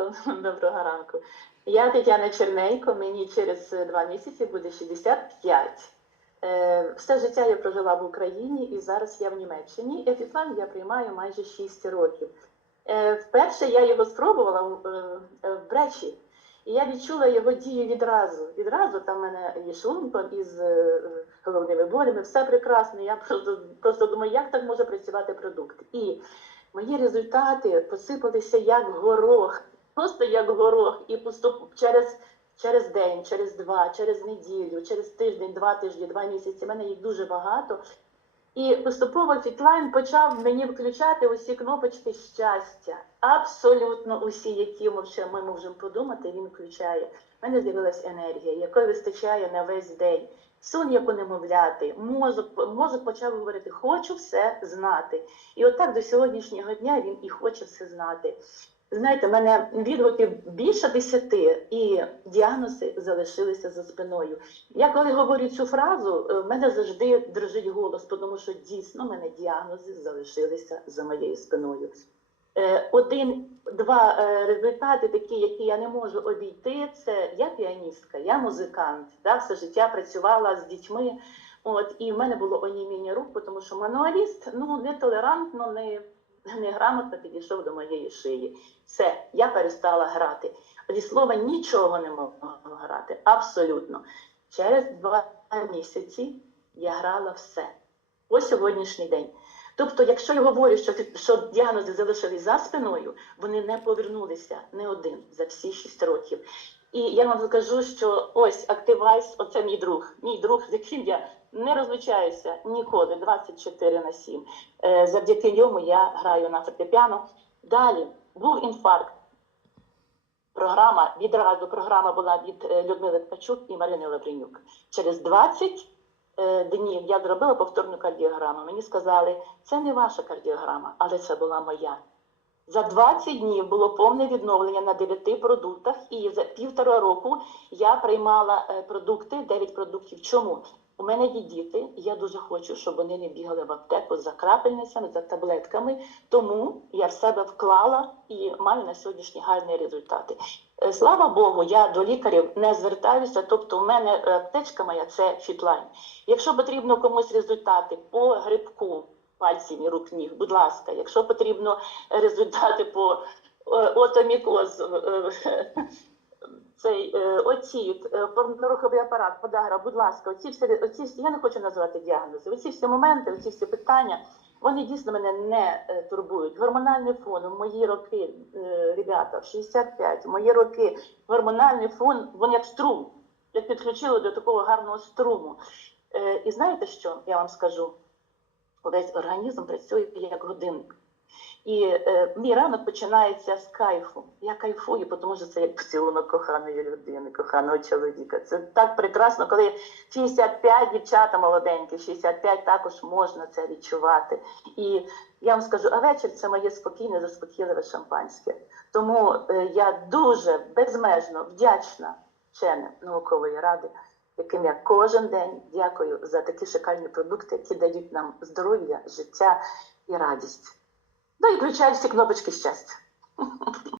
ранку, доброго ранку. Я Тетяна Чернейко, мені через два місяці буде 65. Е, Все життя я прожила в Україні і зараз я в Німеччині. Епіфан я приймаю майже 6 років. Е, Вперше я його спробувала в- е, Бречі, і я відчула його дію відразу. Відразу там в мене є шлунком із головними болями, все прекрасно. Я просто, просто думаю, як так може працювати продукт. І мої результати посипалися як горох, просто як горох, і поступ через, через день, через два, через неділю, через тиждень, два тижні, два місяці. У мене їх дуже багато. І поступово фітлайн почав мені включати усі кнопочки щастя. Абсолютно усі, які ми ми можемо подумати, він включає. У мене з'явилася енергія, якої вистачає на весь день. Сон як унемовляти, мозок, мозок почав говорити, хочу все знати. І отак до сьогоднішнього дня він і хоче все знати. Знаєте, в мене відгуків більше десяти, і діагнози залишилися за спиною. Я коли говорю цю фразу, е, в мене завжди дрожить голос, тому що дійсно в мене діагнози залишилися за моєю спиною. Е, Один, два е, результати, такі, які я не можу обійти, це я піаністка, я музикант. Да, все життя працювала з дітьми. От, і в мене було оніміння рук, тому що мануаліст ну, нетолерантно, не, неграмотно підійшов до моєї шиї. Все, я перестала грати. Зі слова нічого не могла грати. Абсолютно. Через два місяці я грала все. По сьогоднішній день. Тобто, якщо я говорю, що, що діагнози залишились за спиною, вони не повернулися не один за всі шість років. І я вам скажу, що ось Активайс, оце мій друг, мій друг, з яким я не розлучаюся ніколи 24 на 7. Е, Завдяки ньому я граю на фортепіано. Далі був інфаркт. Програма відразу програма була від е, Людмили Ткачук і Марини Лавренюк. Через 20 е, днів я зробила повторну кардіограму. Мені сказали, це не ваша кардіограма, але це була моя. За 20 днів було повне відновлення на 9 продуктах, і за півтора року я приймала продукти, 9 продуктів. Чому? У мене є діти, я дуже хочу, щоб вони не бігали в аптеку за крапельницями, за таблетками. Тому я в себе вклала і маю на сьогоднішні гарні результати. Е, Слава Богу, я до лікарів не звертаюся, тобто у мене е, аптечка моя це фітлайн. Якщо потрібно комусь результати по грибку пальців і рук ніг, будь ласка, якщо потрібно результати по е, отомікоз, е, цей е, оці е, порноруховий апарат, подагра, будь ласка, оці всі, оці я не хочу називати діагнози. Оці всі моменти, оці всі питання, вони дійсно мене не е, турбують. Гормональний фон в мої роки, ребята, в 65, в мої роки, гормональний фон, він як струм, як підключили до такого гарного струму. І знаєте що я вам скажу? Весь організм працює як годинник. І е, мій ранок починається з кайфу. Я кайфую, тому що це як поцілунок коханої людини, коханого чоловіка. Це так прекрасно, коли 65 дівчата молоденькі, 65 також можна це відчувати. І я вам скажу, а вечір це моє спокійне, заспокійливе шампанське. Тому е, я дуже безмежно вдячна членам наукової ради, яким я кожен день дякую за такі шикарні продукти, які дають нам здоров'я, життя і радість. Ну і включаю всі кнопочки щастя.